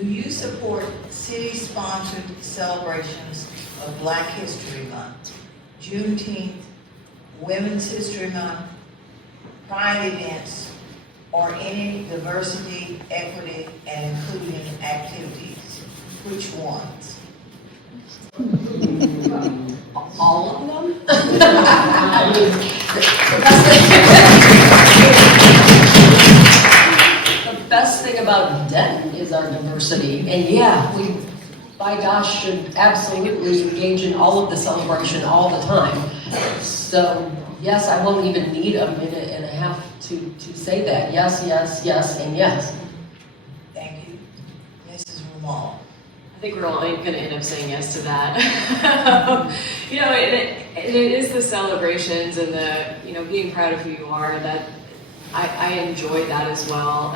Do you support city-sponsored celebrations of Black History Month, Juneteenth, Women's History Month, Pride events, or any diversity, equity, and inclusion activities? Which ones? All of them? The best thing about Denton is our diversity. And yeah, we, by gosh, should absolutely engage in all of the celebration all the time. So yes, I won't even need a minute and a half to say that. Yes, yes, yes, and yes. Thank you. Mrs. Rumohr. I think we're all going to end up saying yes to that. You know, it is the celebrations and the, you know, being proud of who you are that I enjoy that as well.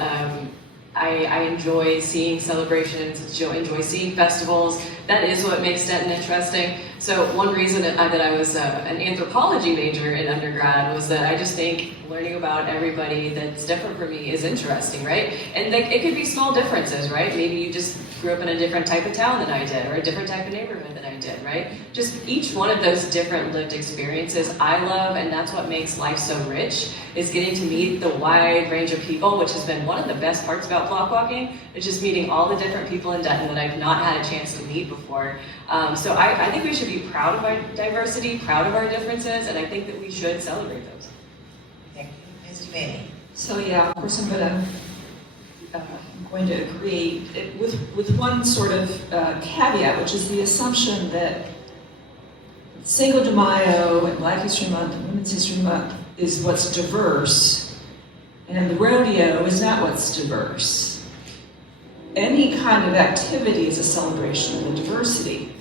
I enjoy seeing celebrations, enjoy seeing festivals. That is what makes Denton interesting. So one reason that I was an anthropology major in undergrad was that I just think learning about everybody that's different from me is interesting, right? And it could be small differences, right? Maybe you just grew up in a different type of town than I did, or a different type of neighborhood than I did, right? Just each one of those different lived experiences I love, and that's what makes life so rich, is getting to meet the wide range of people, which has been one of the best parts about block walking, is just meeting all the different people in Denton that I've not had a chance to meet before. So I think we should be proud of our diversity, proud of our differences, and I think that we should celebrate those. Thank you. Ms. DeVinney. So yeah, of course I'm going to agree with one sort of caveat, which is the assumption that Cinco de Mayo and Black History Month and Women's History Month is what's diverse, and the rodeo is not what's diverse. Any kind of activity is a celebration of the diversity.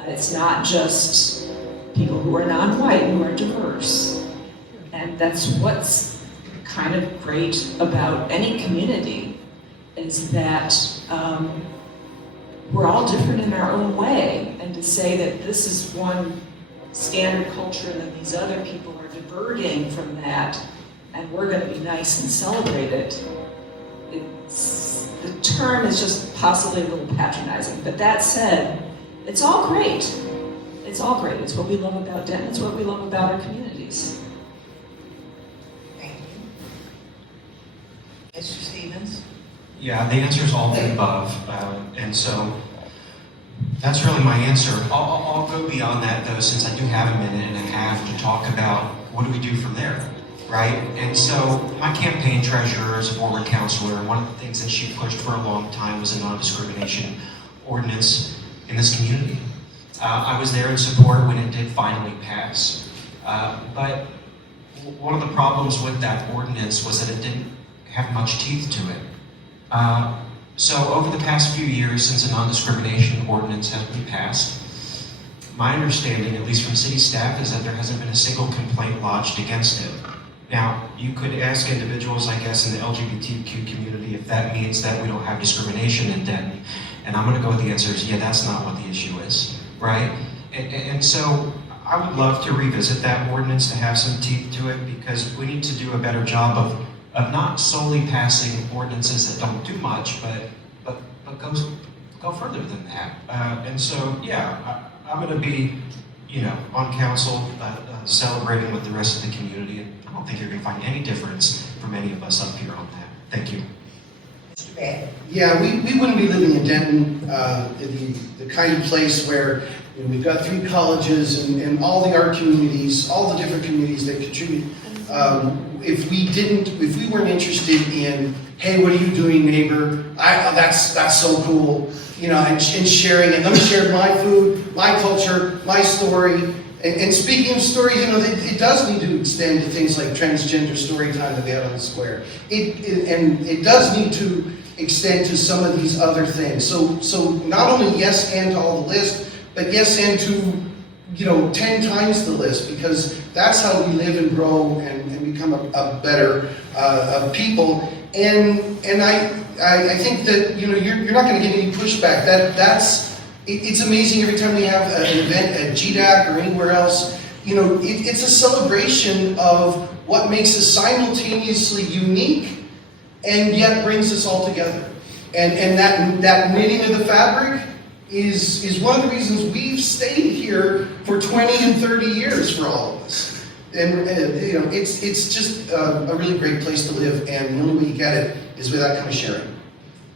It's not just people who are non-white who are diverse. And that's what's kind of great about any community, is that we're all different in our own way. And to say that this is one standard culture and that these other people are diverting from that and we're going to be nice and celebrate it, the term is just possibly a little patronizing. But that said, it's all great. It's all great. It's what we love about Denton. It's what we love about our communities. Thank you. Mr. Stevens. Yeah, the answer is all the above, and so that's really my answer. I'll go beyond that, though, since I do have a minute and a half to talk about what do we do from there, right? And so my campaign treasurer is a former counselor, and one of the things that she pushed for a long time was a non-discrimination ordinance in this community. I was there in support when it did finally pass, but one of the problems with that ordinance was that it didn't have much teeth to it. So over the past few years since a non-discrimination ordinance has been passed, my understanding, at least from city staff, is that there hasn't been a single complaint lodged against it. Now, you could ask individuals, I guess, in the LGBTQ community if that means that we don't have discrimination in Denton. And I'm going to go with the answer is, yeah, that's not what the issue is, right? And so I would love to revisit that ordinance to have some teeth to it, because we need to do a better job of not solely passing ordinances that don't do much, but go further than that. And so, yeah, I'm going to be, on council, celebrating with the rest of the community, and I don't think you're going to find any difference from any of us up here on that. Thank you. Mr. Beck. Yeah, we wouldn't be living in Denton, the kind of place where we've got 3 colleges and all the art communities, all the different communities that contribute. If we weren't interested in, hey, what are you doing, neighbor? That's so cool, and sharing it. Let me share my food, my culture, my story. And speaking of story, it does need to extend to things like transgender story time that we had on the square. It does need to extend to some of these other things. So not only yes and to all the list, but yes and to 10 times the list, because that's how we live and grow and become a better people. And I think that you're not going to get any pushback. It's amazing every time we have an event at GDAC or anywhere else. It's a celebration of what makes us simultaneously unique and yet brings us all together. And that knitting of the fabric is one of the reasons we've stayed here for 20 and 30 years for all of us. And you know, it's just a really great place to live, and the only way you get it is with that kind of sharing.